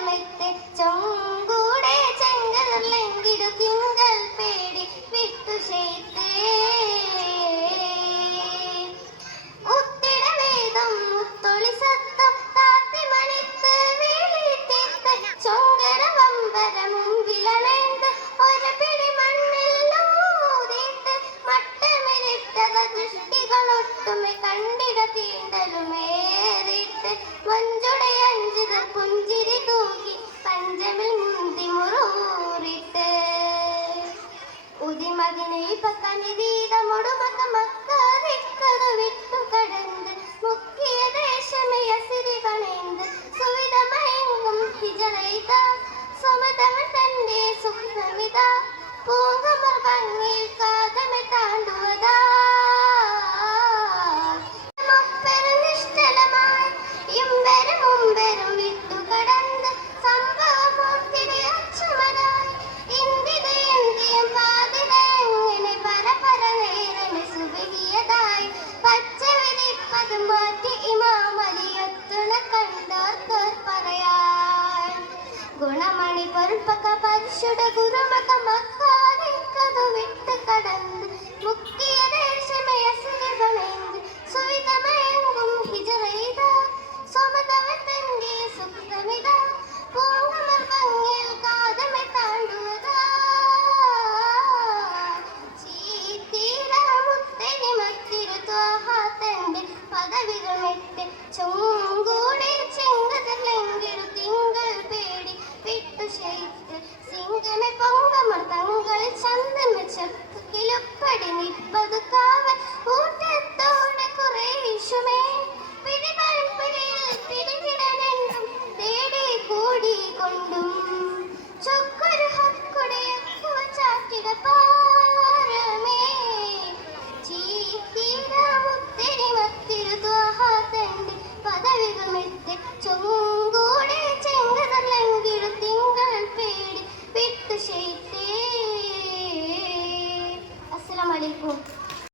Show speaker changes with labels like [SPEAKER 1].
[SPEAKER 1] കാലത്തെ ചൊങ്കൂടെ ചെങ്കലല്ലെങ്കിടു തിങ്കൾ പേടി വിട്ടു വേദം ഒരു ദൃഷ്ടികളൊട്ടുമേ കണ്ടിട തീണ്ടലുമേറിയിട്ട് മഞ്ചുടയഞ്ചിത പുഞ്ചി മകനെ കൽപ്പക പരിശുട ഗുരുമക മക്കാരെ കഥ കടന്ന് മുക്കി